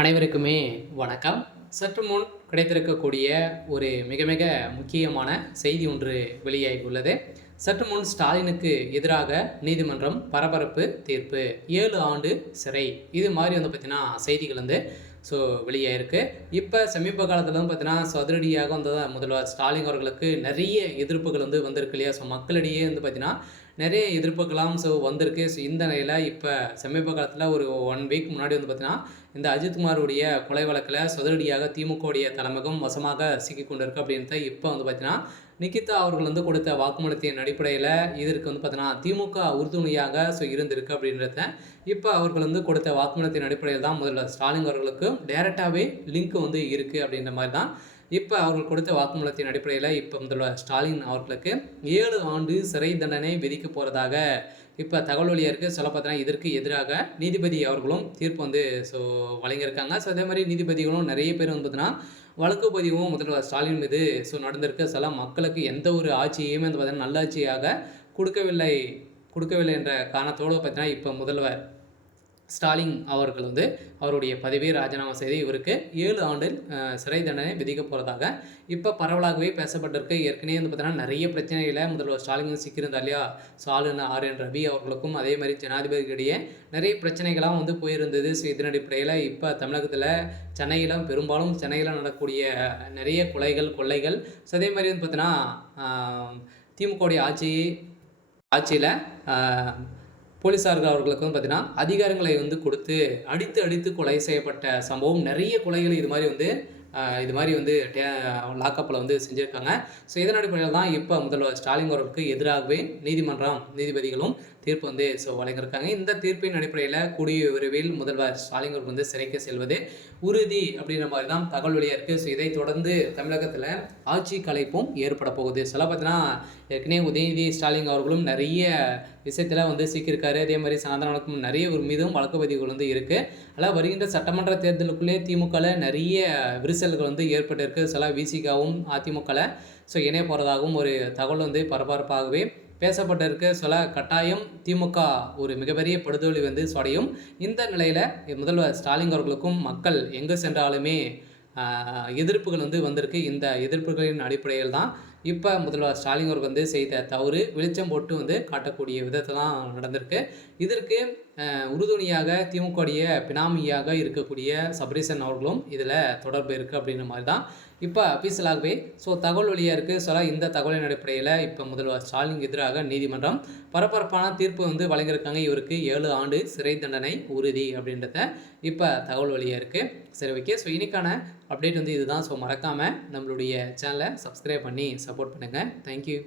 அனைவருக்குமே வணக்கம். சற்று முன் கிடைத்திருக்கக்கூடிய ஒரு மிக மிக முக்கியமான செய்தி ஒன்று வெளியாகியுள்ளது. சற்று முன் ஸ்டாலினுக்கு எதிராக நீதிமன்றம் பரபரப்பு தீர்ப்பு, 7 ஆண்டு சிறை, இது மாதிரி பார்த்தீங்கன்னா செய்திகள் வெளியாயிருக்கு. இப்போ சமீப காலத்தில் பார்த்தீங்கன்னா அதிரடியாக முதல்வர் ஸ்டாலின் அவர்களுக்கு நிறைய எதிர்ப்புகள் வந்திருக்கு இல்லையா? மக்களிடையே பார்த்தீங்கன்னா நிறைய எதிர்ப்புகள்லாம் வந்திருக்கு. இந்த நிலையில் இப்போ சமீப காலத்தில் ஒரு 1 வீக் முன்னாடி பார்த்தீங்கன்னா இந்த அஜித்குமாருடைய கொலை வழக்கில் சதுரடியாக திமுகவுடைய தலைமையகம் வசமாக சிக்கி கொண்டிருக்கு அப்படின்ட்டு இப்போ பார்த்தீங்கன்னா நிகிதா அவர்கள் கொடுத்த வாக்குமூலத்தின் அடிப்படையில் இதற்கு பார்த்தீங்கன்னா திமுக உறுதுணையாக இருந்திருக்கு அப்படின்றத இப்போ அவர்கள் கொடுத்த வாக்குமூலத்தின் அடிப்படையில் தான் முதல்வர் ஸ்டாலின் அவர்களுக்கு டைரெக்டாகவே லிங்க் இருக்குது அப்படின்ற மாதிரி தான் இப்போ அவர்கள் கொடுத்த வாக்குமூலத்தின் அடிப்படையில் இப்போ முதல்வர் ஸ்டாலின் அவர்களுக்கு 7 ஆண்டு சிறை தண்டனை விதிக்க போகிறதாக இப்போ தகவல் வழியாக இருக்குது. சொல்ல பார்த்தீங்கன்னா இதற்கு எதிராக நீதிபதி அவர்களும் தீர்ப்பு வழங்கியிருக்காங்க. அதே மாதிரி நீதிபதிகளும் நிறைய பேர் பார்த்தீங்கன்னா வழக்கு பதிவும் முதல்வர் ஸ்டாலின் மீது நடந்திருக்கு. சில மக்களுக்கு எந்த ஒரு ஆட்சியுமே பார்த்தீங்கன்னா நல்லாட்சியாக கொடுக்கவில்லை என்ற காரணத்தோடு பார்த்தீங்கன்னா இப்போ முதல்வர் ஸ்டாலின் அவர்கள் அவருடைய பதவியை ராஜினாமா செய்து இவருக்கு 7 ஆண்டு சிறை தண்டனை விதிக்க போகிறதாக இப்போ பரவலாகவே பேசப்பட்டிருக்கு. ஏற்கனவே பார்த்தீங்கன்னா நிறைய பிரச்சனைகளை முதல்வர் ஸ்டாலின் சிக்கியிருந்தார் இல்லையா? ஆளுநர் RN ரவி அவர்களுக்கும் அதே மாதிரி ஜனாதிபதியிடையே நிறைய பிரச்சனைகளாக போயிருந்தது. இதன் அடிப்படையில் இப்போ தமிழகத்தில் பெரும்பாலும் சென்னையில் நடக்கக்கூடிய நிறைய கொள்ளைகள் அதே மாதிரி பார்த்தீங்கன்னா திமுகவுடைய ஆட்சியில் போலீஸார்கள் அவர்களுக்கு பார்த்தீங்கன்னா அதிகாரங்களை கொடுத்து அடித்து கொலை செய்யப்பட்ட சம்பவம், நிறைய கொலைகள் இது மாதிரி லாக்கப்பில் செஞ்சுருக்காங்க. இதன் அடிப்படையில் தான் இப்போ முதல்வர் ஸ்டாலின் அவர்களுக்கு எதிராகவே நீதிபதிகளும் தீர்ப்பு வழங்கியிருக்காங்க. இந்த தீர்ப்பின் அடிப்படையில் கூடிய விரைவில் முதல்வர் ஸ்டாலின் அவர்கள் சிறைக்கு செல்வது உறுதி அப்படின்ற மாதிரி தான் தகவல் வெளியாக இருக்குது. இதை தொடர்ந்து தமிழகத்தில் ஆட்சி கலைப்பும் ஏற்பட போகுது. பார்த்தீங்கன்னா ஏற்கனவே உதயநிதி ஸ்டாலின் அவர்களும் நிறைய விஷயத்தில் சிக்கியிருக்காரு. அதே மாதிரி சாயந்தரம் நிறைய ஒரு மீதும் வழக்கு பதிவுகள் இருக்குது. அதனால் வருகின்ற சட்டமன்ற தேர்தலுக்குள்ளே திமுகவில் நிறைய விரிசல்கள் ஏற்பட்டிருக்கு. விசிகாவும் அதிமுகவில் இணைய போகிறதாகவும் ஒரு தகவல் பரபரப்பாகவே பேசப்பட்டிருக்கு. கட்டாயம் திமுக ஒரு மிகப்பெரிய படுதோல்வி சொடையும். இந்த நிலையில் முதல்வர் ஸ்டாலின் அவர்களுக்கும் மக்கள் எங்கே சென்றாலுமே எதிர்ப்புகள் வந்திருக்கு. இந்த எதிர்ப்புகளின் அடிப்படையில் தான் இப்போ முதல்வர் ஸ்டாலின் அவர்கள் செய்த தவறு வெளிச்சம் போட்டு காட்டக்கூடிய விதத்தை தான் நடந்திருக்கு. இதற்கு உறுதுணையாக திமுகவுடைய பினாமியாக இருக்கக்கூடிய சபரீசன் அவர்களும் இதில் தொடர்பு இருக்குது அப்படின்ற மாதிரி தான் இப்போ அபிஷியலாகவே தகவல் வழியாக இருக்குது. இந்த தகவலின் அடிப்படையில் இப்போ முதல்வர் ஸ்டாலின் எதிராக நீதிமன்றம் பரபரப்பான தீர்ப்பு வழங்கியிருக்காங்க. இவருக்கு 7 ஆண்டு சிறை தண்டனை உறுதி அப்படின்றத இப்போ தகவல் வழியாக இருக்குது. சரி, ஓகே. இன்னைக்கான அப்டேட் இதுதான். மறக்காமல் நம்மளுடைய சேனலை சப்ஸ்கிரைப் பண்ணி சப்போர்ட் பண்ணுங்கள். தேங்க்யூ.